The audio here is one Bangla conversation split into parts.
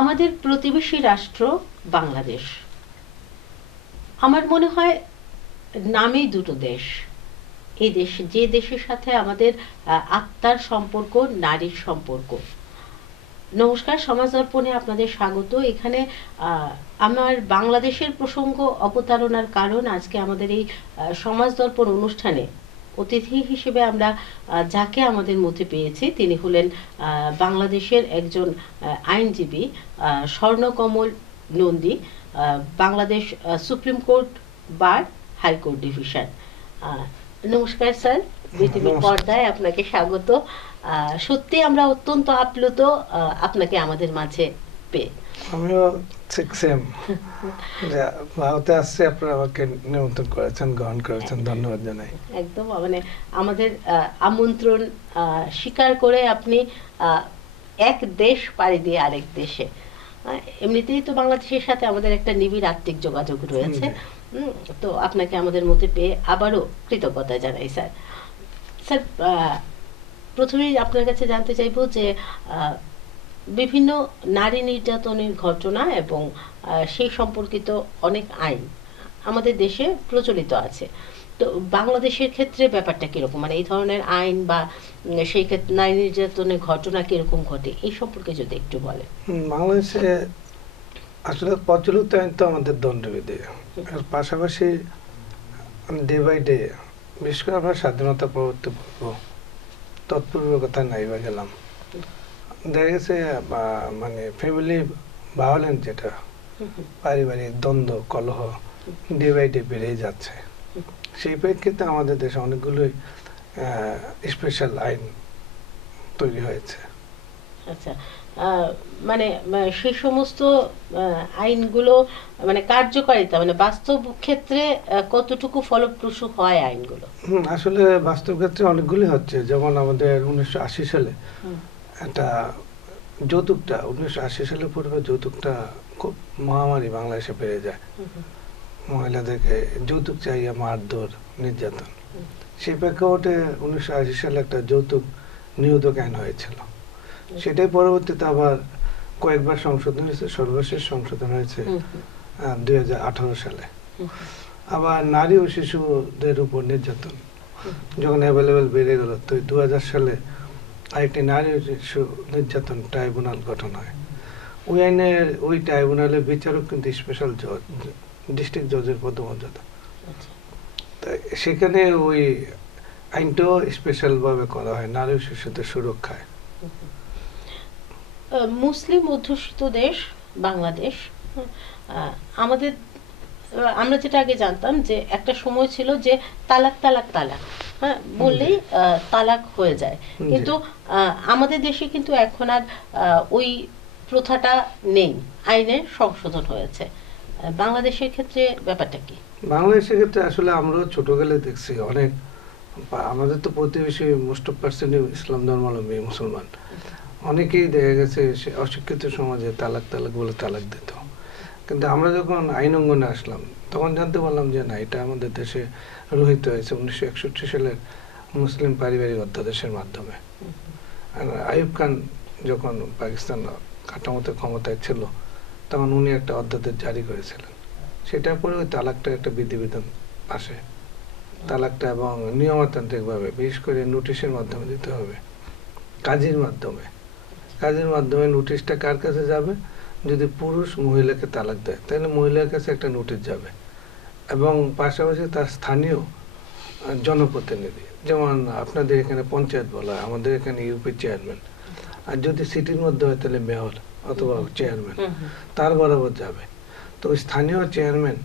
আমাদের প্রতিবেশী রাষ্ট্র বাংলাদেশ। আমার মনে হয় নামেই দুটো দেশ। এই দেশ, যে দেশের সাথে আমাদের আত্মার সম্পর্ক, নারীর সম্পর্ক। নমস্কার, সমাজ দর্পণে আপনাদের স্বাগত। এখানে আমার বাংলাদেশের প্রসঙ্গ অবতারণার কারণ, আজকে আমাদের এই সমাজ দর্পণ অনুষ্ঠানে অতিথি হিসেবে আমরা যাকে আমাদের মধ্যে পেয়েছি তিনি হলেন বাংলাদেশের একজন আইনজীবী, Swarnakamal Nandi, Bangladesh supreme court bar high court division. নমস্কার স্যার, বিটিভির পর্দায় আপনাকে স্বাগত। সত্যি আমরা অত্যন্ত আপ্লুত আপনাকে আমাদের মাঝে পেয়ে। আমিও ঠিক সেম, ভারতে আসছে, আপনারা আমাকে নিমন্ত্রণ করেছেন, গ্রহণ করেছেন, ধন্যবাদ জানাই। একদম, মানে আমাদের আমন্ত্রণ স্বীকার করে আপনি এক দেশ পাড়ি দিয়ে আরেক দেশে। এমনিতেই তো বাংলাদেশের সাথে আমাদের একটা নিবিড় আত্মিক যোগাযোগ রয়েছে, তো আপনাকে আমাদের মধ্যে পেয়ে আবারও কৃতজ্ঞতা জানাই স্যার। স্যার, প্রথমেই আপনার কাছে জানতে চাইব যে বিভিন্ন নারী নির্যাতনের ঘটনা এবং সেই সম্পর্কিত অনেক আইন আমাদের দেশে প্রচলিত আছে, তো বাংলাদেশের ক্ষেত্রে ব্যাপারটা কিরকম, মানে এই ধরনের আইন বা সেই ক্ষেত্রে নারী নির্যাতনের ঘটনা কিরকম ঘটে, এই সম্পর্কে যদি একটু বলেন। বাংলাদেশে আসলে প্রচলিত আইন তো আমাদের দণ্ডবিধি, এর পাশাপাশি ডে বাই ডে, বিশেষ করে আমরা স্বাধীনতা পরবর্তী তৎপূর্বের কথা নাই বা গেলাম, দেখা গেছে মানে ফ্যামিলি ভায়োলেন্স, যেটা পারিবারিক দ্বন্দ্ব কলহ ডে বাই ডে বেড়েই যাচ্ছে। সেই প্রেক্ষিতে আমাদের দেশে অনেকগুলোই স্পেশাল আইন তৈরি হয়েছে। আচ্ছা, মানে সেই সমস্ত আইনগুলো মানে কার্যকারিতা, মানে বাস্তব ক্ষেত্রে কতটুকু ফলপ্রসূ হয় আইনগুলো? আসলে বাস্তব ক্ষেত্রে অনেকগুলি হচ্ছে, যেমন আমাদের 1980 সালে একটা যৌতুকটা, 1980 সালের পূর্বে যৌতুকটা খুব মহামারী বাংলাদেশে বেড়ে যায়। মহিলাদেরকে যৌতুক চাইয়া মারধর, নির্যাতন। সেই প্রেক্ষাপটে 1980 সালে একটা যৌতুক নিরোধক আইন হয়েছিল। সেটাই পরবর্তীতে আবার কয়েকবার সংশোধন হয়েছে, সর্বশেষ সংশোধন হয়েছে 2018 সালে। আবার নারী ও শিশুদের উপর নির্যাতন যখন অ্যাভেলেবেল বেড়ে গেল, তো 2000 সালে আরেকটি নারী ও শিশু নির্যাতন ট্রাইব্যুনাল গঠন হয়। ওই আইনের ওই ট্রাইব্যুনালের বিচারক কিন্তু স্পেশাল জজ, ডিস্ট্রিক্ট জজের পদমর্যাদা। সেখানে ওই আইনটাও স্পেশাল ভাবে করা হয় নারী ও শিশুদের সুরক্ষায়। মুসলিম অধ্যুষিত দেশ বাংলাদেশ, আমাদের আমরা যেটা আগে জানতাম যে একটা সময় ছিল যে তালাক তালাক তালাক, হ্যাঁ বললেই তালাক হয়ে যায়, কিন্তু আমাদের দেশে কিন্তু এখন আর ওই প্রথাটা নেই, আইনের সংশোধন হয়েছে। বাংলাদেশের ক্ষেত্রে ব্যাপারটা কি? বাংলাদেশের ক্ষেত্রে আসলে আমরাও ছোটবেলায় দেখছি অনেক, আমাদের তো প্রতিবেশী মোস্ট অফ পার্সেন্ট ইসলাম ধর্মাবলম্বী মুসলমান, অনেকেই দেখা গেছে অশিক্ষিত সমাজে তালাক তালাক বলে তালাক দিত। কিন্তু আমরা যখন আইন অঙ্গনে আসলাম তখন জানতে পারলাম যে না, এটা আমাদের দেশে রহিত হয়েছে 1961 সালের মুসলিম পারিবারিক অধ্যাদেশের মাধ্যমে। আইয়ুব খান যখন পাকিস্তান কাঠামোতে ক্ষমতায় ছিল তখন উনি একটা অধ্যাদেশ জারি করেছিলেন, সেটার পরে ওই তালাকটা একটা বিধিবিধান আসে। তালাকটা এবং নিয়মতান্ত্রিকভাবে, বিশেষ করে নোটিশের মাধ্যমে দিতে হবে, কাজীর মাধ্যমে। কাজের মাধ্যমে নোটিশটা কার কাছে যাবে? যদি পুরুষ মহিলাকে তালাক দেয় তাহলে মহিলার কাছে একটা নোটিশ যাবে, এবং পাশাপাশি তার স্থানীয় জনপ্রতিনিধি, যেমন আপনাদের এখানে পঞ্চায়েত বলা হয়, আমাদের এখানে ইউপি চেয়ারম্যান, আর যদি সিটির মধ্যে হয় তাহলে মেয়র অথবা চেয়ারম্যান, তার বরাবর যাবে। তো ওই স্থানীয় চেয়ারম্যান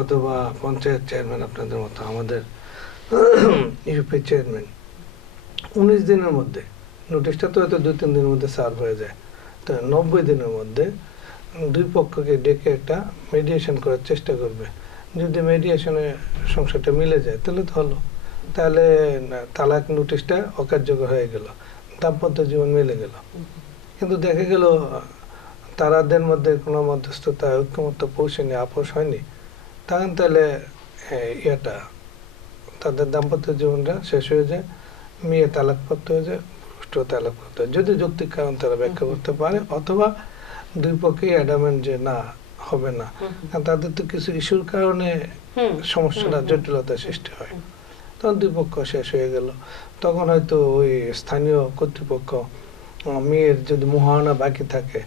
অথবা পঞ্চায়েত চেয়ারম্যান আপনাদের মতো আমাদের ইউপি চেয়ারম্যান 19 দিনের মধ্যে, নোটিশটা তো হয়তো 2-3 দিনের মধ্যে সার্ভ হয়ে যায়, তো 90 দিনের মধ্যে দুই পক্ষকে ডেকে একটা মিডিয়েশন করার চেষ্টা করবে। যদি মিডিয়েশনে সংসারটা মিলে যায় তাহলে তো হলো, তাহলে তালাক নোটিশটা অকার্যকর হয়ে গেল, দাম্পত্য জীবন মিলে গেল। কিন্তু দেখা গেল তারাদের মধ্যে কোনো মধ্যস্থতা ঐক্যমত্য পৌঁছেনি, আপোষ হয়নি, তখন তাহলে ইয়েটা তাদের দাম্পত্য জীবনটা শেষ হয়ে যায়, মেয়ে তালাকপ্রাপ্ত হয়ে যায়, পুরুষটাও তালাকপ্রাপ্ত হয়, যদি যৌক্তিক কারণ তারা ব্যাখ্যা করতে পারে, অথবা দুই পক্ষেই অ্যাডামেন্ট যে না হবে না, কারণ তাদের তো কিছু ইস্যুর কারণে সমস্যাটা জটিলতা সৃষ্টি হয়। তখন দুই পক্ষ শেষ হয়ে গেল, তখন হয়তো ওই স্থানীয় কর্তৃপক্ষ মেয়ের যদি মোহানা বাকি থাকে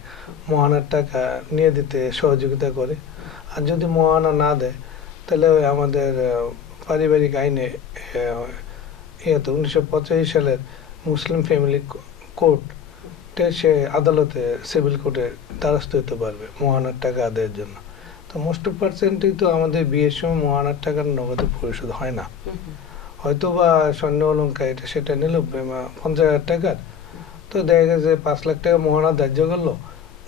মোহানার টাকা নিয়ে দিতে সহযোগিতা করে, আর যদি মোহানা না দেয় তাহলে ওই আমাদের পারিবারিক আইনে 1985 সালের মুসলিম ফ্যামিলি কোর্ট সে আদালতে সিভিল কোর্টে দ্বারস্থ হতে পারবে মোহানার টাকা আদায়ের জন্য। তো মোস্ট অফ পার্সেন্টই তো আমাদের বিয়ের সময় মোহানার টাকার নগদে পরিশোধ হয় না, হয়তো বা স্বর্ণ অলঙ্কার এটা সেটা নিল 50,000 টাকার, তো দেখা গেছে 5 লাখ টাকা মোহানা ধার্য করলো,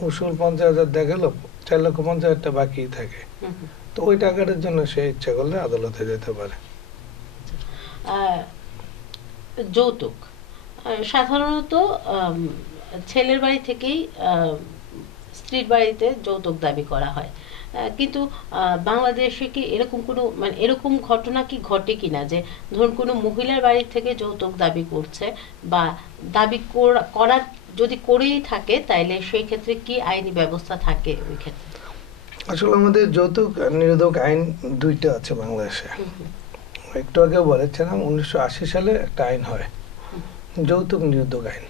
উসুল 50,000 দেখা গেলো, 4,50,000 টাকা বাকি থাকে। তো ওই টাকাটার জন্য সে ইচ্ছা করলে আদালতে যেতে পারে। যৌতুক সাধারণত ছেলের বাড়ি থেকেই স্ত্রীর বাড়িতে যৌতুক দাবি করা হয়, কিন্তু বাংলাদেশে কি এরকম কোনো মানে এরকম ঘটনা কি ঘটে কিনা যে ধরুন কোনো মহিলার বাড়ি থেকে যৌতুক দাবি করছে বা দাবি করার যদি করেই থাকে তাইলে সেই ক্ষেত্রে কি আইনি ব্যবস্থা থাকে ওই ক্ষেত্রে? আসলে আমাদের যৌতুক নিরোধক আইন দুইটা আছে বাংলাদেশে। একটু আগে বলেছিলাম 1980 সালে একটা আইন হয় যৌতুক নিরোধক আইন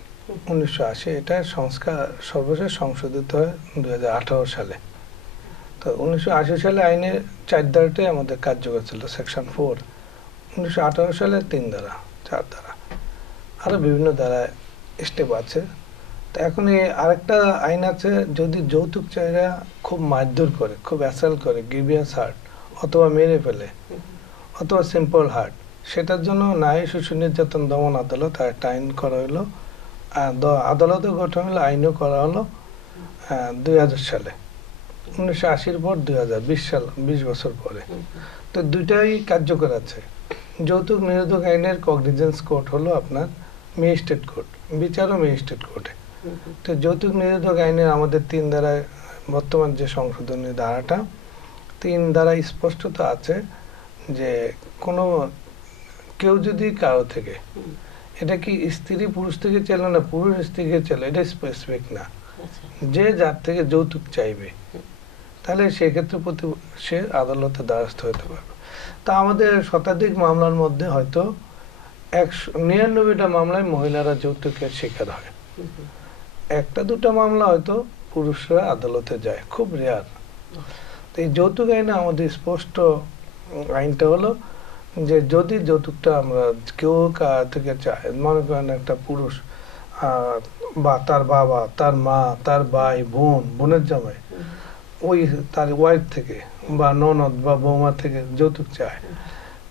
1980, এটা সংস্কার সর্বশেষ সংশোধিত হয় 2018 সালে। তো 1980 সালে আইনের 4 ধারাটাই আমাদের কার্যকর ছিল, সেকশন 4। 1918 সালে 3 ধারা, 4 ধারা, আরো বিভিন্ন ধারা স্টেপ আছে। তো এখন এই আরেকটা আইন আছে, যদি যৌতুক চাইরা খুব মারধর করে, খুব অ্যাসাল্ট করে, গ্রিভিয়াস হার্ট অথবা মেরে ফেলে অথবা সিম্পল হার্ট, সেটার জন্য নারী শিশু নির্যাতন দমন আদালত একটা আইন করা হলো, আদালতও গঠন হলো, আইনও করা হলো 2000 সালে। 1980-র পর 2020 সাল, 20 বছর পরে। তো দুইটাই কার্যকর আছে। যৌতুক নিরোধক আইনের কগনিজেন্স কোর্ট হলো আপনার ম্যাজিস্ট্রেট কোর্ট, বিচারও ম্যাজিস্ট্রেট কোর্টে। তো যৌতুক নিরোধক আইনের আমাদের 3 ধারায় বর্তমান যে সংশোধনী ধারাটা, 3 ধারায় স্পষ্টত আছে যে কোনো কেউ যদি কারো থেকে, এটা কি স্ত্রী পুরুষ থেকে চলে না পুরুষ স্ত্রীকে চলে, এটা স্পেসিফিক না, যে যার থেকে যৌতুক চাইবে তাহলে সেক্ষেত্রে সে আদালতে দ্বারস্থ হতে পারবে। তা আমাদের শতাধিক মামলার মধ্যে হয়তো 199টা মামলায় মহিলারা যৌতুকের শিকার হয়, 1-2টা মামলা হয়তো পুরুষরা আদালতে যায়, খুব রেয়ার। তো এই যৌতুক আইনে আমাদের স্পষ্ট আইনটা হলো যে যদি যৌতুকটা আমরা কেউ থেকে চায়, মনে করেন একটা পুরুষ বা তার বাবা, তার মা, তার ভাই, বোনের জামাই, ওই তার ওয়াইফ থেকে বা ননদ বা বৌমা থেকে যৌতুক চায়,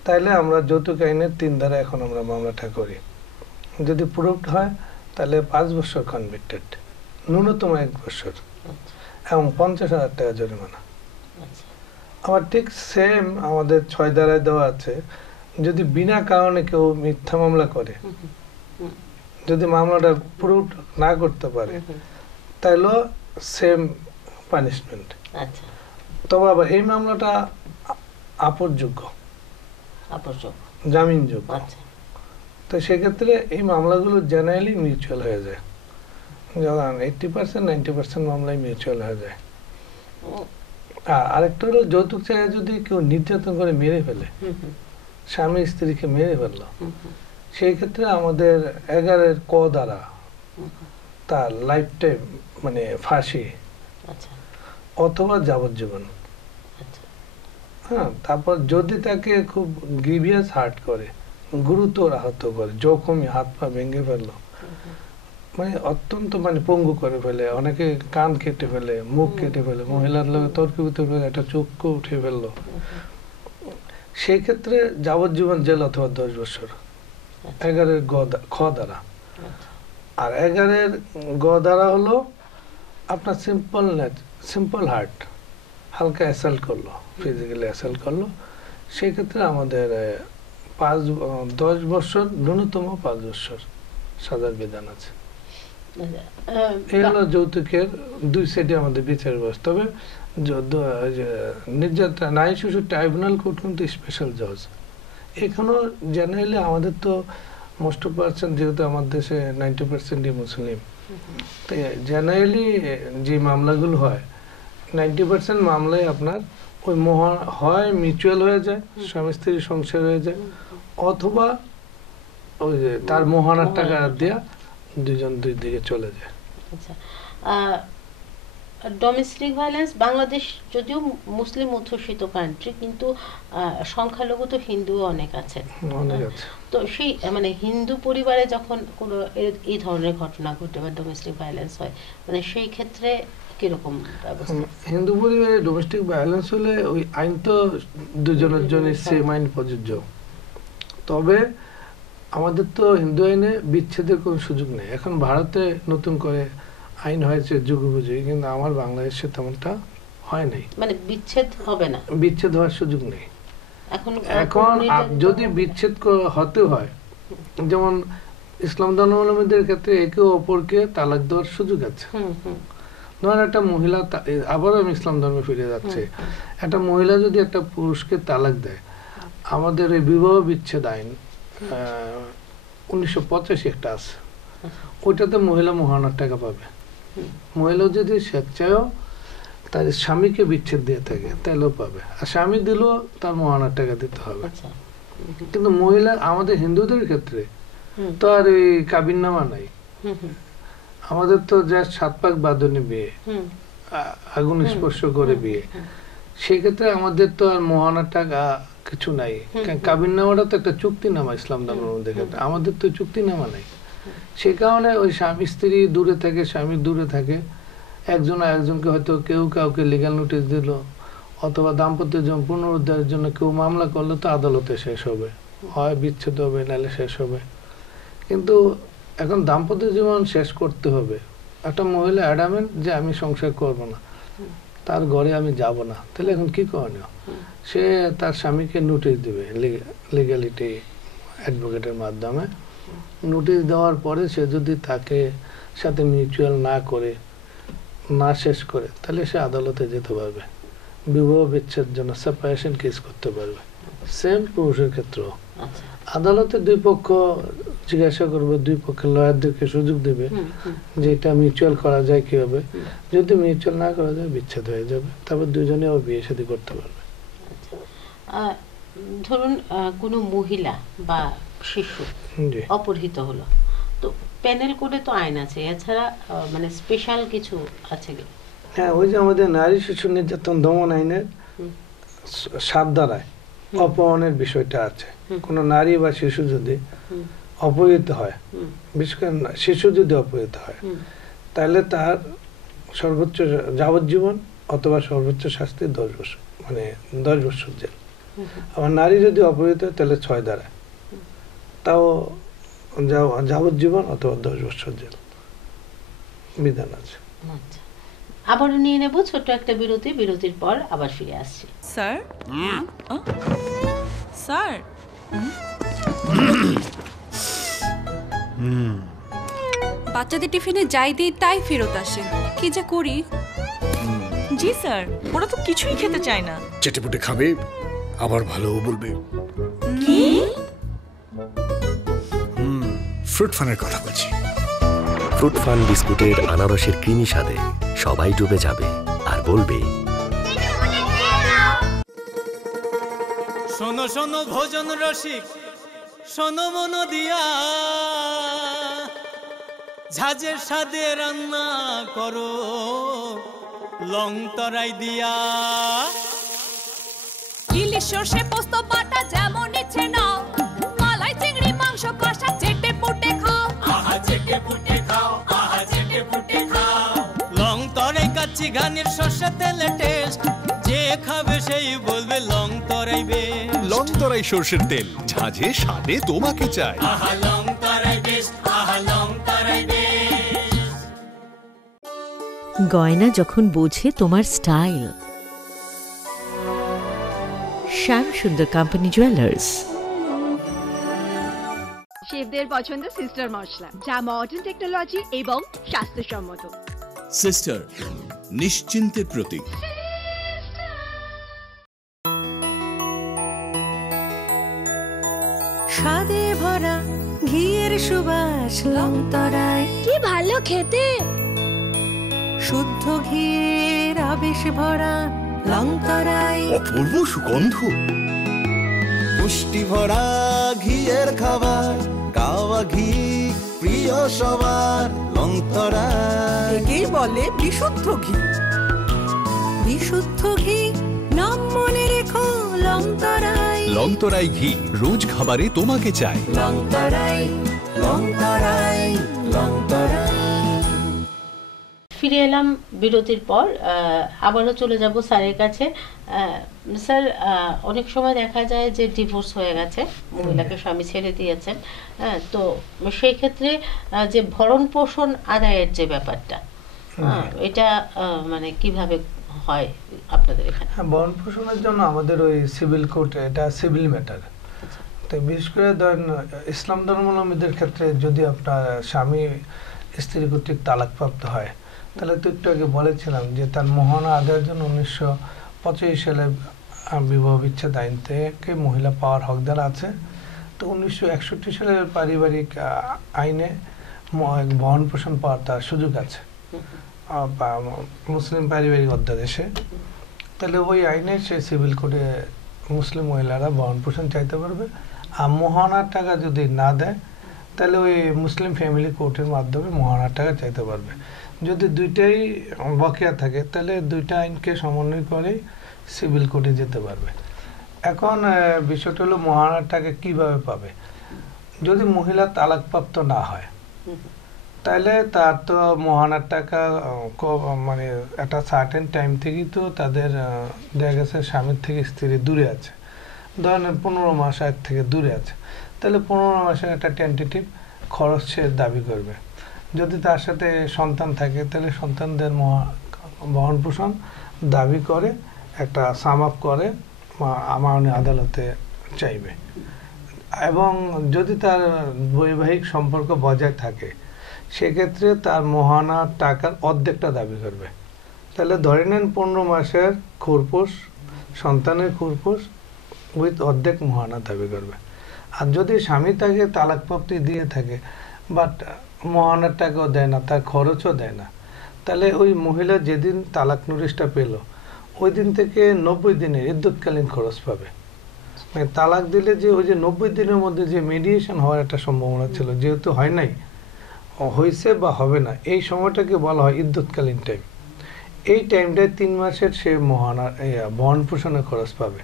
তাইলে আমরা যৌতুক আইনের 3 ধারা এখন আমরা মামলাটা করি। যদি প্রুভড হয় তাহলে 5 বছর কনভিক্টেড, ন্যূনতম 1 বছর, এবং 50,000 টাকা জরিমানা। আবার ঠিক সেম আমাদের 6 ধারায় দেওয়া আছে, যদি বিনা কারণে কেউ মিথ্যা মামলা করে, যদি মামলাটা প্রুভ না করতে পারে, তাহলে সেম পানিশমেন্ট। তবে আবার এই মামলাটা আপসযোগ্য, জামিনযোগ্য। তো সেক্ষেত্রে এই মামলাগুলো জেনারেলি মিউচুয়াল হয়ে যায়, যখন 80% 90% মামলায় মিউচুয়াল হয়ে যায়। আরেকটা হলো যৌতুক চাই যদি কেউ নির্যাতন করে মেরে ফেলে, স্বামী স্ত্রীকে মেরে ফেললো, সেই ক্ষেত্রে আমাদের 11-এর ক দ্বারা তার লাইফ টাইম মানে ফাঁসি অথবা যাবজ্জীবন। হ্যাঁ, তারপর যদি তাকে খুব গ্রিভিয়াস হার্ট করে, গুরুতর আহত করে, জখমই, হাত পা ভেঙে ফেললো, মানে অত্যন্ত মানে পঙ্গু করে ফেলে, অনেকে কান কেটে ফেলে, মুখ কেটে ফেলে, মহিলার লোক তর্কিত ফেলে, একটা চক্ষু উঠে ফেললো, সেই ক্ষেত্রে যাবজ্জীবন জেল অথবা 10 বছর। 11-এর খ দ্বারা। আর 11-এর গ দ্বারা হলো আপনার সিম্পল হার্ট, হালকা অ্যাসাল্ট করলো, ফিজিক্যালি অ্যাসাল্ট করলো, সেই ক্ষেত্রে আমাদের 10 বছর, ন্যূনতম 5 বছর সাজার বিধান আছে। এই হলো যৌতুকের 2 সাইডে আমাদের বিচারের ব্যবস্থা। তবে নির্যাতন নারী শিশু ট্রাইব্যুনাল কোর্ট কিন্তু স্পেশাল জজ। এখানেও জেনারেলি আমাদের তো মোস্ট অফ পার্সেন্ট, যেহেতু আমার দেশে 90% মুসলিম, জেনারেলি যে মামলাগুলো হয় 90% মামলায় আপনার ওই হয় মিউচুয়াল হয়ে যায়, স্বামী স্ত্রীর সংসার হয়ে যায়, অথবা ওই যে তার মোহনার টাকা দেয়া দুজন দুই দিকে চলে যায়। আচ্ছা, ডোমেস্টিক ভায়োলেন্স বাংলাদেশ যদিও মুসলিম অধ্যুষিত কান্ট্রি, কিন্তু সংখ্যালঘু তো হিন্দুও অনেক আছে। তো সেই মানে হিন্দু পরিবারে যখন কোনো এই ধরনের ঘটনা ঘটে বা ডোমেস্টিক ভায়োলেন্স হয়, মানে সেই ক্ষেত্রে কিরকম ব্যবস্থা? হিন্দু পরিবারে ডোমেস্টিক ভায়োলেন্স হলে ওই আইন তো দুজনের জন্য সেম আইন প্রযোজ্য। তবে আমাদের তো হিন্দু আইনে বিচ্ছেদের কোনো সুযোগ নেই। এখন ভারতে নতুন করে আইন হয়েছে যুগোপযোগী, কিন্তু আমার বাংলাদেশে তেমনটা হয় নাই। মানে বিচ্ছেদ হবে না, বিচ্ছেদ হওয়ার সুযোগ নেই এখন। যদি বিচ্ছেদ হতে হয়, যেমন ইসলাম ধর্মাবলম্বীদের ক্ষেত্রে একে অপরকে তালাক দেওয়ার সুযোগ আছে। ধরেন একটা মহিলা, আবারও আমি ইসলাম ধর্মে ফিরে যাচ্ছে, একটা মহিলা যদি একটা পুরুষকে তালাক দেয়, আমাদের এই বিবাহ বিচ্ছেদ আইন 1985 একটা আছে, ওইটাতে মহিলা মোহনার টাকা পাবে। মহিলা যদি স্বেচ্ছায়ও তার স্বামীকে বিচ্ছেদ দিয়ে থাকে তাহলেও পাবে, আর স্বামী দিলেও তার মোহনার টাকা দিতে হবে। কিন্তু মহিলা, আমাদের হিন্দুদের ক্ষেত্রে তো আর এই কাবিননামা নাই, আমাদের তো জাস্ট 7 পাক বাঁধনে বিয়ে, আগুন স্পর্শ করে বিয়ে। সেই ক্ষেত্রে আমাদের তো আর মোহনার টাকা কিছু নাই। কাবিননামাটা তো একটা চুক্তিনামা ইসলাম ধর্মের ক্ষেত্রে, আমাদের তো চুক্তিনামা নাই। সে কারণে ওই স্বামী স্ত্রী দূরে থাকে, স্বামী দূরে থাকে, একজন একজনকে হয়তো কেউ কাউকে লিগ্যাল নোটিশ দিল, অথবা দাম্পত্য জীবন পুনরুদ্ধারের জন্য কেউ মামলা করলে তো আদালতে শেষ হবে, হয় বিচ্ছেদ হবে নাহলে শেষ হবে। কিন্তু এখন দাম্পত্য জীবন শেষ করতে হবে, একটা মহিলা অ্যাডামেন্ট যে আমি সংসার করব না, তার ঘরে আমি যাব না, তাহলে এখন কি করণীয়? সে তার স্বামীকে নোটিশ দিবে লিগ্যালিটি অ্যাডভোকেটের মাধ্যমে। নোটিশ দেওয়ার পরে সে যদি তাকে সাথে মিউচুয়াল না করে, না শেষ করে, তাহলে সে আদালতে যেতে পারবে, বিবাহ বিচ্ছেদের জন্য সেপারেশন কেস করতে পারবে। সেম পুরুষের ক্ষেত্রেও আদালতে দুই পক্ষ জিজ্ঞাসা করবে, দুই পক্ষের লয়ারদেরকে সুযোগ দেবে যে এটা মিউচুয়াল করা যায় কিভাবে। যদি মিউচুয়াল না করা যায়, বিচ্ছেদ হয়ে যাবে, তারপর দুজনে আবার বিয়ে শাদী করতে পারবে। ধরুন কোনো মহিলা বা শিশু অপহৃত হলো, তো প্যানেল কোডে তো আইন আছে, এছাড়া মানে স্পেশাল কিছু আছে কি? হ্যাঁ, ওই যে আমাদের নারী শিশু নির্যাতন দমন আইনের 7 ধারায় অপহরণের বিষয়টা আছে। কোনো নারী বা শিশু যদি অপহৃত হয়, বিশেষ করে শিশু যদি অপহৃত হয়, তাহলে তার সর্বোচ্চ যাবজ্জীবন অথবা সর্বোচ্চ শাস্তি 10 বছর, মানে 10 বছর জেল। আবার নারী যদি অপহৃত হয় তাহলে 6 ধারায়, তাও যাবজ্জীবন অথবা 10 বছর জেল বিধান আছে। আবারও নিয়ে নেব ছোট্ট একটা বিরতি, বিরতির পর আবার ফিরে আসছি। স্যার, স্যার, বাচ্চাদের টিফিনে যাই দিই তাই ফেরত আসে, কি যে করি। জি স্যার, ওরা তো কিছুই খেতে চায় না। চেটেপুটে খাবে, আবার ভালো বলবে। কি? ফ্রুট ফানের কথা বলছি। ফ্রুট ফান বিস্কুটের আনারসের ক্রিমি স্বাদে সবাই ডুবে যাবে আর বলবে, শোনো শোনো ভোজন রসিক, শোনো মন দিয়া, ঝাঁঝের স্বাদে রান্না করো লং তরাই দিয়া। ইলিশ সর্ষে পোস্ত বাটা যেমন ইচ্ছে নাও, মালাই চিংড়ি মাংস কষা চেটে পুটে খাও, আহা চেটে পুটে খাও, আহা চেটে পুটে খাও। লং তরাই কাচ্চি ঘানির সর্ষে তেলে টেস্ট, যে খাবে সেই বলবে লং তরাই বেশ। লং তরাই সর্ষের তেল, ঝাঁঝে স্বাদে তোমাকে চাই। আহা লং তরাই বেশ, আহা লং তরাই বেশ। গয়না যখন বোঝে তোমার স্টাইল, শ্যাম সুন্দর কোম্পানি জুয়েলার্স। শেফদের পছন্দ সিস্টার মশলা, যা মডার্ন টেকনোলজি এবং স্বাস্থ্যসম্মত। সিস্টার, নিশ্চিন্তের প্রতীক। স্বাদে ভরা ঘিয়ের সুবাস লংতরায়, কি ভালো খেতে। শুদ্ধ ঘিয়ের আবেশ ভরা লংতরায়, অপূর্ব সুগন্ধ। পুষ্টি ভরা ঘিয়ের খাবার, গাওয়া ঘি প্রিয় সবার লংতরায়। একেই বলে বিশুদ্ধ ঘি। বিশুদ্ধ ঘি নাম মনে রেখো লংতরায়। লংতরাই ঘি রোজ খাবারে তোমাকে চাই। লংতরায় লংতরায় লংতরায়। ফিরে এলাম বিরতির পর, আবারও চলে যাব স্যারের কাছে। স্যার, অনেক সময় দেখা যায় যে ডিভোর্স হয়ে গেছে, মহিলাকে স্বামী ছেড়ে দিয়েছেন, তো সেই ক্ষেত্রে যে ভরণ পোষণ আদায়ের যে ব্যাপারটা, এটা মানে কিভাবে হয় আপনাদের এখানে? ভরণ পোষণের জন্য আমাদের ওই সিভিল কোর্টে, এটা সিভিল ম্যাটার। তো বিশেষ করে ধরেন ইসলাম ধর্মাবলম্বীদের ক্ষেত্রে যদি আপনার স্বামী স্ত্রী কর্তৃক তালাকপ্রাপ্ত হয়, তাহলে তো একটু আগে বলেছিলাম যে তার মোহনা আদায়ের জন্য 1985 সালে বিবাহ বিচ্ছেদ আইন থেকে মহিলা পাওয়ার হকদার আছে। তো 1961 সালের পারিবারিক আইনে ভরণ পোষণ পাওয়ার তার সুযোগ আছে মুসলিম পারিবারিক অধ্যাদেশে। তাহলে ওই আইনে সে সিভিল কোর্টে মুসলিম মহিলারা ভরণ পোষণ চাইতে পারবে। আর মোহনার টাকা যদি না দেয়, তাহলে ওই মুসলিম ফ্যামিলি কোর্টের মাধ্যমে মোহনার টাকা চাইতে পারবে। যদি দুইটাই বকেয়া থাকে, তাহলে দুইটা আইনকে সমন্বয় করে সিভিল কোর্টে যেতে পারবে। এখন বিষয়টা হলো মোহনার টাকা কিভাবে পাবে। যদি মহিলা তালাকপ্রাপ্ত না হয়, তাহলে তার তো মোহনার টাকা মানে একটা সার্টেন টাইম থেকেই তো তাদের দেখা গেছে স্বামীর থেকে স্ত্রী দূরে আছে, ধরেন 15 মাস আগ থেকে দূরে আছে, তাহলে 15 মাসের একটা টেন্টেটিভ খরচ সে দাবি করবে। যদি তার সাথে সন্তান থাকে, তাহলে সন্তানদের ভরণ পোষণ দাবি করে একটা সাম আপ করে আমানতি আদালতে চাইবে। এবং যদি তার বৈবাহিক সম্পর্ক বজায় থাকে, সেক্ষেত্রে তার মোহনার টাকার অর্ধেকটা দাবি করবে। তাহলে ধরে নেন 15 মাসের খোরপোশ, সন্তানের খোরপোশ উইথ অর্ধেক মোহনা দাবি করবে। আর যদি স্বামী তাকে তালাকপ্রাপ্তি দিয়ে থাকে, বাট মোহনার টাকাও দেয় না, তার খরচও দেয় না, তাহলে ওই মহিলা যেদিন তালাক নোটিশটা পেল, ওই দিন থেকে 90 দিনের ইদ্যৎকালীন খরচ পাবে। মানে তালাক দিলে যে ওই যে 90 দিনের মধ্যে যে মিডিয়েশন হওয়ার একটা সম্ভাবনা ছিল, যেহেতু হয় নাই, হয়েছে বা হবে না, এই সময়টাকে বলা হয় ইদ্যৎকালীন টাইম। এই টাইমটায় 3 মাসের সে মোহনার ভরণ পোষণের খরচ পাবে।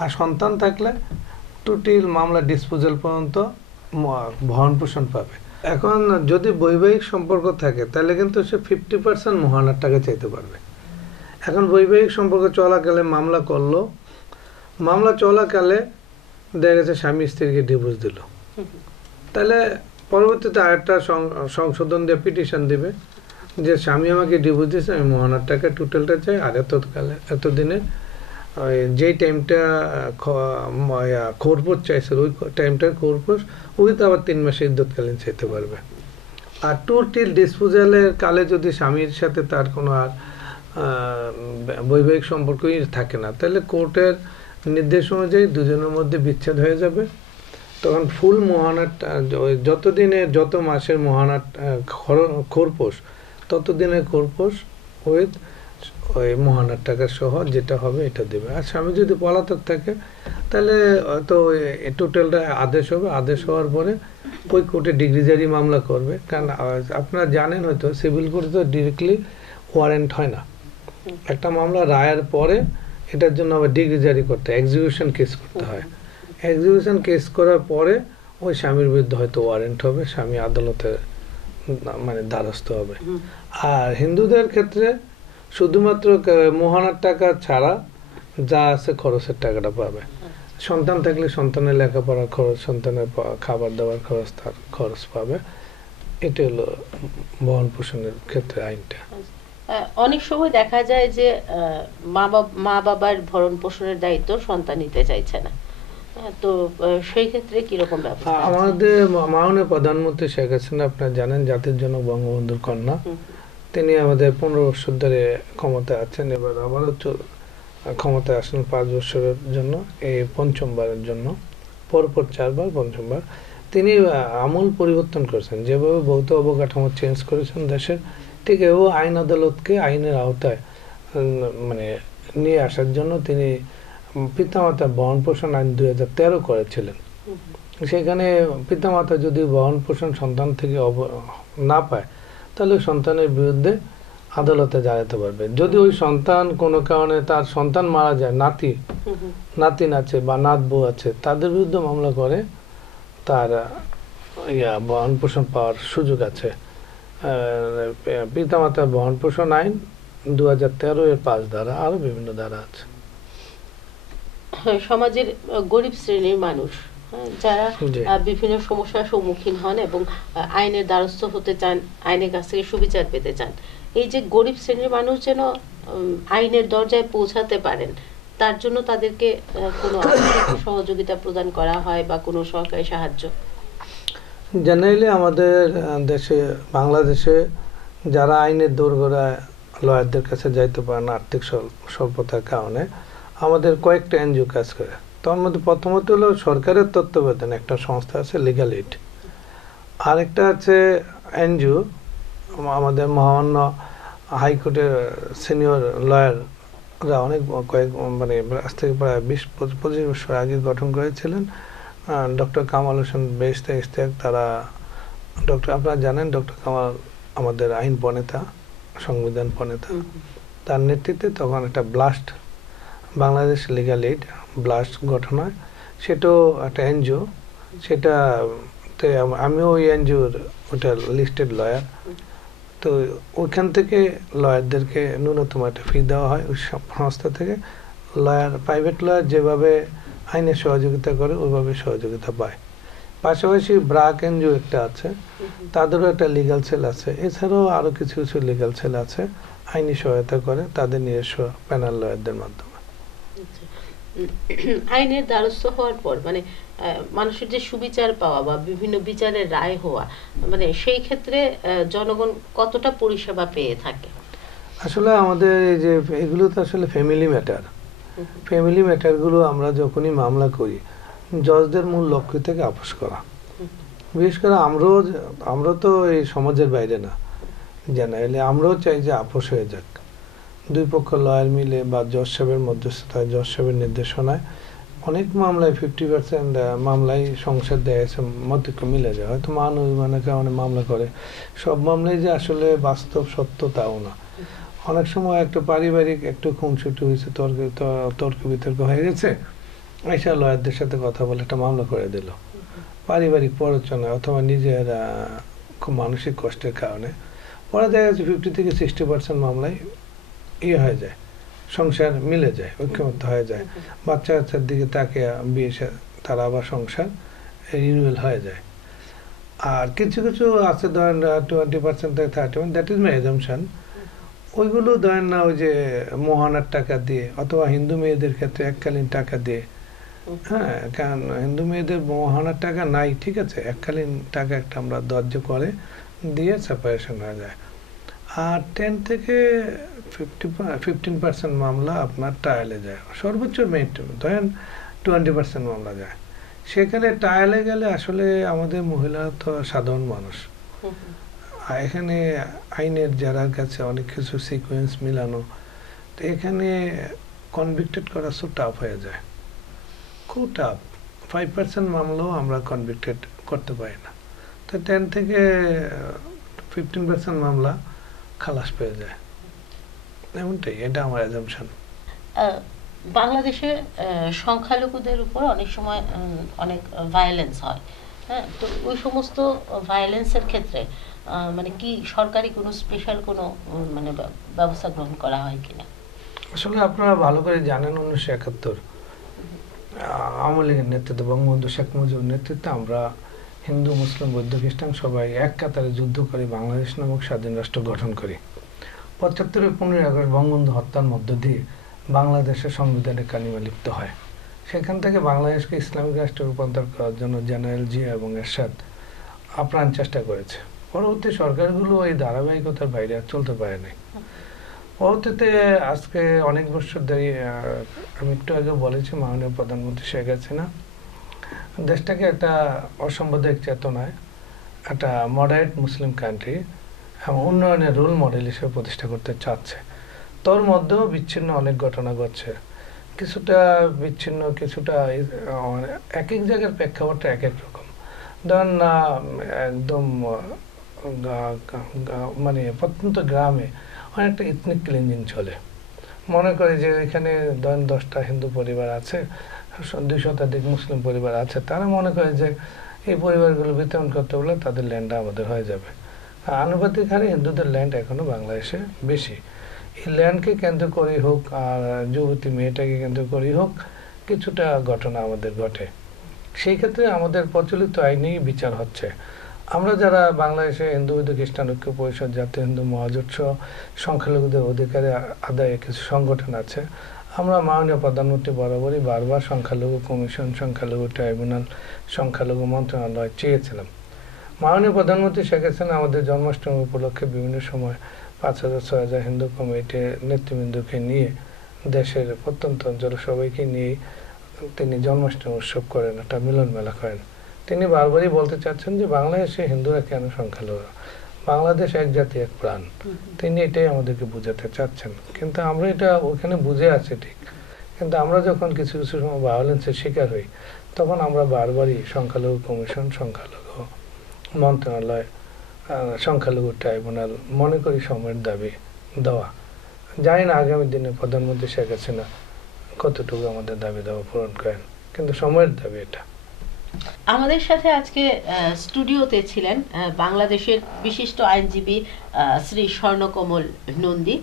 আর সন্তান থাকলে টোটাল মামলা ডিসপোজাল পর্যন্ত ভরণ পোষণ পাবে। এখন যদি বৈবাহিক সম্পর্ক থাকে, তাহলে কিন্তু সে 50% মোহনার টাকা চাইতে পারবে। এখন বৈবাহিক সম্পর্ক চলাকালে মামলা করলো, মামলা চলাকালে দেখা গেছে স্বামী স্ত্রীকে ডিভোর্স দিল, তাহলে পরবর্তীতে আরেকটা সংশোধন দিয়ে পিটিশন দিবে যে স্বামী আমাকে ডিভোর্স দিয়েছে, আমি মোহনার টাকা টোটালটা চাই, আর এতদিনে যেই টাইমটা খোরপোশ চাইছে ওই টাইমটার খোরপোশ উইথ আবার 3 মাসে ইদ্যৎকালীন চাইতে পারবে। আর টোটাল ডিসপোজালের কালে যদি স্বামীর সাথে তার কোনো আর বৈবাহিক সম্পর্কই থাকে না, তাহলে কোর্টের নির্দেশ অনুযায়ী দুজনের মধ্যে বিচ্ছেদ হয়ে যাবে। তখন ফুল মোহনার যতদিনের যত মাসের মোহনার খোরপোশ, ততদিনের খোরপোশ উইথ ওই মোহনার টাকা সহ যেটা হবে এটা দেবে। আর স্বামী যদি পলাতক থাকে, তাহলে তো টোটালটা আদেশ হবে। আদেশ হওয়ার পরে ওই কোর্টে ডিগ্রিজারি মামলা করবে। কারণ আপনারা জানেন হয়তো সিভিল কোর্টে তো ডিরেক্টলি ওয়ারেন্ট হয় না, একটা মামলা রায়ের পরে এটার জন্য আবার ডিগ্রি জারি করতে হয়, এক্সিকিউশন কেস করতে হয়। এক্সিকিউশন কেস করার পরে ওই স্বামীর বিরুদ্ধে হয়তো ওয়ারেন্ট হবে, স্বামী আদালতে মানে দ্বারস্থ হবে। আর হিন্দুদের ক্ষেত্রে শুধুমাত্র মোহনার টাকা ছাড়া যা আছে খরচের টাকাটা পাবে। সন্তান থাকলে সন্তানের লেখাপড়ার খরচ, সন্তানের খাবার দাবার খরচ, তার খরচ পাবে। এটা হলো ভরণ পোষণের ক্ষেত্রে আইনটা। অনেক সময় দেখা যায় যে মা বাবার ভরণ পোষণের দায়িত্ব সন্তান নিতে চাইছে না, তো সেই ক্ষেত্রে কিরকম ব্যবস্থা? আমাদের মাননীয় প্রধানমন্ত্রী শেখ হাসিনা, আপনারা জানেন, জাতির জনক বঙ্গবন্ধুর কন্যা, তিনি আমাদের 15 বছর ধরে ক্ষমতায় আছেন। এবার আবারও ক্ষমতায় আসেন 5 বছরের জন্য, এই পঞ্চমবারের জন্য, পরপর 4 বার, পঞ্চমবার। তিনি আমূল পরিবর্তন করেছেন। যেভাবে ভৌত অবকাঠামো চেঞ্জ করেছেন দেশের, ঠিক এভাবে আইন আদালতকে আইনের আওতায় মানে নিয়ে আসার জন্য তিনি পিতামাতা ভরণ পোষণ আইন 2013 করেছিলেন। সেখানে পিতামাতা যদি ভরণ পোষণ সন্তান থেকে না পায়, তাহলে সন্তানের বিরুদ্ধে আদালতে জানাতে পারবে। যদি ওই সন্তান কোনো কারণে তার সন্তান মারা যায়, নাতিন আছে বা নাত বউ আছে, তাদের বিরুদ্ধে মামলা করে তার ভরণ পোষণ পাওয়ার সুযোগ আছে। পিতামাতার ভরণ পোষণ আইন 2013 এর 5 ধারা, আরো বিভিন্ন ধারা আছে। সমাজের গরিব শ্রেণীর মানুষ যারা বিভিন্ন সমস্যার সম্মুখীন হন এবং আইনের দ্বারস্থ হতে চান, আইনের কাছ থেকে সুবিচার পেতে চান, এই যে গরিব শ্রেণীর মানুষ যেন আইনের দরজায় পৌঁছাতে পারেন, তার জন্য তাদেরকে কোনো সহযোগিতা প্রদান করা হয় বা কোনো সরকারি সাহায্য? জেনারেলি আমাদের দেশে, বাংলাদেশে যারা আইনের দোরগোড়ায় লয়ারদের কাছে যাইতে পারে না আর্থিক স্বল্পতার কারণে, আমাদের কয়েকটা এনজিও কাজ করে। তার মধ্যে প্রথমত হলো সরকারের তত্ত্বাবধানে একটা সংস্থা আছে লিগ্যাল এইড, আরেকটা আছে এনজিও আমাদের মহামান্য হাইকোর্টের সিনিয়র লয়াররা অনেক মানে আজ থেকে প্রায় 20-25 বছর আগে গঠন করেছিলেন। ডক্টর কামাল হোসেন বেহেশতে ইশতিয়াক, তারা আপনারা জানেন ডক্টর কামাল আমাদের আইন প্রণেতা, সংবিধান প্রণেতা, তার নেতৃত্বে তখন একটা blast, Bangladesh legal aid blast গঠন হয়। সেটাও একটা এনজিও, সেটাতে আমিও ওই এনজিওর ওটা লিস্টেড লয়ার। তো ওইখান থেকে লয়ারদেরকে ন্যূনতম একটা ফি দেওয়া হয় ওই সংস্থা থেকে। লয়ার, প্রাইভেট লয়ার যেভাবে আইনের সহযোগিতা করে ওইভাবে সহযোগিতা পায়। পাশাপাশি ব্রাক এনজিও একটা আছে, তাদেরও একটা লিগ্যাল সেল আছে। এছাড়াও আরও কিছু কিছু লিগ্যাল সেল আছে, আইনি সহায়তা করে তাদের নিজস্ব প্যানেল লয়ারদের মাধ্যমে। আইনের দ্বারস্থ হওয়ার পর মানে মানুষের যে সুবিচার পাওয়া বা বিভিন্ন বিচারের রায় হওয়া, মানে সেই ক্ষেত্রে জনগণ কতটা পরিষেবা পেয়ে থাকে? আসলে আমাদের এই যে এগুলো তো আসলে ফ্যামিলি ম্যাটার। ফ্যামিলি ম্যাটারগুলো আমরা যখনই মামলা করি, জজদের মূল লক্ষ্য থেকে আপোষ করা। বিশেষ করে আমরা তো এই সমাজের বাইরে না, জেনারেলি আমরাও চাই যে আপোষ হয়ে যাক। দুই পক্ষ লয়ার মিলে বা জজ সাহেবের মধ্যস্থতায়, জজ সাহেবের নির্দেশনায় অনেক মামলায় 50% মামলায় সংসার দেয় মধ্যে মিলে যায়। হয়তো মান অভিমানের কারণে মামলা করে, সব মামলায় যে আসলে বাস্তব সত্য তাও না। অনেক সময় একটু পারিবারিক একটু খুনসুটি হয়েছে, তর্ক বিতর্ক হয়ে গেছে, এসে লয়ারদের সাথে কথা বলে একটা মামলা করে দিল পারিবারিক প্ররোচনায় অথবা নিজের খুব মানসিক কষ্টের কারণে। পরে দেখা যাচ্ছে 50 থেকে 60% মামলায় হয়ে যায়, সংসার মিলে যায়, ঐক্যমত্য হয়ে যায়, বাচ্চা কাচ্চার দিকে তাকে বিয়ে তারা আবার সংসার রিনিউয়াল হয়ে যায়। আর কিছু কিছু আছে ধরেন 20% থেকে 30%, দ্যাট ইজ মাই অ্যাজাম্পশন, ওইগুলো ধরেন না ওই যে মোহানার টাকা দিয়ে অথবা হিন্দু মেয়েদের ক্ষেত্রে এককালীন টাকা দিয়ে। হ্যাঁ, কারণ হিন্দু মেয়েদের মোহানার টাকা নাই, ঠিক আছে, এককালীন টাকা একটা আমরা ধার্য করে দিয়ে সেপারেশন হয়ে যায়। আর 10 থেকে 15% মামলা আপনার ট্রায়ালে যায়, সর্বোচ্চ ধরেন 20% মামলা যায়। সেখানে ট্রায়ালে গেলে আসলে আমাদের মহিলা তো সাধারণ মানুষ, এখানে আইনের যারা কাছে অনেক কিছু সিকোয়েন্স মিলানো, তো এখানে কনভিক্টেড করা সব টাফ হয়ে যায়, খুব টাফ। 5% মামলাও আমরা কনভিক্টেড করতে পারি না। তো 10 থেকে 15% মামলা খালাস পেয়ে যায়, এমনটাই, এটা আমার অ্যাজাম্পশন। বাংলাদেশে সংখ্যালঘুদের উপর অনেক সময় অনেক ভায়োলেন্স হয়, হ্যাঁ, তো ওই সমস্ত ভায়োলেন্সের ক্ষেত্রে মানে কি সরকারি কোনো স্পেশাল কোনো মানে ব্যবস্থা গ্রহণ করা হয় কিনা? আসলে আপনারা ভালো করে জানেন 1971 আওয়ামী লীগের নেতৃত্বে, বঙ্গবন্ধু শেখ মুজিবের নেতৃত্বে আমরা হিন্দু, মুসলিম, বৌদ্ধ, খ্রিস্টান সবাই এক কাতারে যুদ্ধ করে বাংলাদেশ নামক স্বাধীন রাষ্ট্র গঠন করি। 75-এর 15 আগস্ট বঙ্গবন্ধু হত্যার মধ্য দিয়ে বাংলাদেশের সংবিধানে কালিমা লিপ্ত হয়। সেখান থেকে বাংলাদেশকে ইসলামিক রাষ্ট্রে রূপান্তর করার জন্য জেনারেল জিয়া এবং এরশাদ আপ্রাণ চেষ্টা করেছে। পরবর্তী সরকারগুলো এই ধারাবাহিকতার বাইরে আর চলতে পারেনি। পরবর্তীতে আজকে অনেক বছর ধরে, আমি একটু আগে বলেছি, মাননীয় প্রধানমন্ত্রী শেখ হাসিনা দেশটাকে একটা অসাম্প্রদায়িক চেতনায় একটা মডারেট মুসলিম কান্ট্রি এবং উন্নয়নের রোল মডেল হিসেবে প্রতিষ্ঠা করতে চাচ্ছে। তোর মধ্যেও বিচ্ছিন্ন অনেক ঘটনা ঘটছে, কিছুটা বিচ্ছিন্ন, কিছুটা এক এক জায়গার প্রেক্ষাপটটা এক এক রকম। ধরেন একদম মানে প্রত্যন্ত গ্রামে অনেকটা ইথনিক ক্লিনজিং চলে। মনে করি যে এখানে ধরেন 10টা হিন্দু পরিবার আছে, 200 মুসলিম পরিবার আছে, তারা মনে করে যে এই পরিবারগুলো বিতরণ করতে বলে তাদের ল্যান্ডটা আমাদের হয়ে যাবে। আনুপাতিক হারে হিন্দুদের ল্যান্ড এখনো বাংলাদেশে বেশি। এই ল্যান্ডকে কেন্দ্র করেই হোক আর যুবতী মেয়েটাকে কেন্দ্র করেই হোক কিছুটা ঘটনা আমাদের ঘটে। সেই ক্ষেত্রে আমাদের প্রচলিত আইনেই বিচার হচ্ছে। আমরা যারা বাংলাদেশে হিন্দু বৌদ্ধ খ্রিস্টান ঐক্য পরিষদ, জাতীয় হিন্দু মহাজোট সহ সংখ্যালঘুদের অধিকারে আদায়ে কিছু সংগঠন আছে, আমরা মাননীয় প্রধানমন্ত্রী বরাবরই বারবার সংখ্যালঘু কমিশন, সংখ্যালঘু ট্রাইব্যুনাল, সংখ্যালঘু মন্ত্রণালয় চেয়েছিলাম। মাননীয় প্রধানমন্ত্রী শেখ হাসিনা আমাদের জন্মাষ্টমী উপলক্ষে বিভিন্ন সময় 5000-6000 হিন্দু কমিটির নেতৃবৃন্দকে নিয়ে দেশের প্রত্যন্ত অঞ্চল সবাইকে নিয়ে তিনি জন্মাষ্টমী উৎসব করেন, একটা মিলন মেলা করেন। তিনি বারবারই বলতে চাচ্ছেন যে বাংলাদেশে হিন্দুরা কেন সংখ্যালঘু, বাংলাদেশ এক জাতি এক প্রাণ। তিনি এটাই আমাদেরকে বোঝাতে চাচ্ছেন, কিন্তু আমরা এটা ওখানে বুঝে আছি ঠিক, কিন্তু আমরা যখন কিছু কিছু সময় ভায়োলেন্সের শিকার হই তখন আমরা বারবারই সংখ্যালঘু কমিশন, সংখ্যালঘু মন্ত্রণালয়, সংখ্যালঘু ট্রাইব্যুনাল মনে করি সময়ের দাবি দেওয়া। জানি না আগামী দিনে প্রধানমন্ত্রী শেখ হাসিনা কতটুকু আমাদের দাবি দেওয়া পূরণ করেন, কিন্তু সময়ের দাবি এটা। আমাদের সাথে আজকে স্টুডিওতে ছিলেন বাংলাদেশের বিশিষ্ট আইনজীবী শ্রী স্বর্ণকমল নন্দী।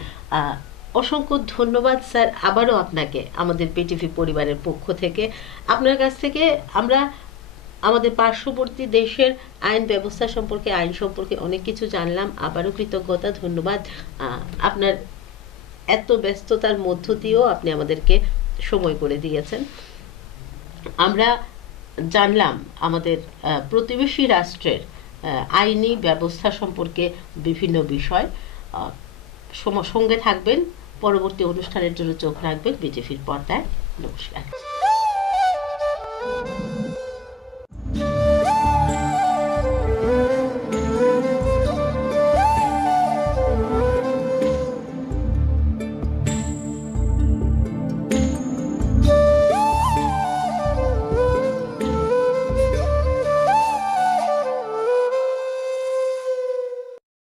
অসংখ্য ধন্যবাদ স্যার আবারও আপনাকে আমাদের পিটিভি পরিবারের পক্ষ থেকে। আপনার কাছ থেকে আমরা আমাদের পার্শ্ববর্তী দেশের আইন ব্যবস্থা সম্পর্কে, আইন সম্পর্কে অনেক কিছু জানলাম। আবারও কৃতজ্ঞতা, ধন্যবাদ। আপনার এত ব্যস্ততার মধ্য দিয়েও আপনি আমাদেরকে সময় করে দিয়েছেন। আমরা জানলাম আমাদের প্রতিবেশী রাষ্ট্রের আইনি ব্যবস্থা সম্পর্কে বিভিন্ন বিষয়। সঙ্গে থাকবেন, পরবর্তী অনুষ্ঠানের জন্য চোখ রাখবেন বিটিভির পর্দায়। নমস্কার।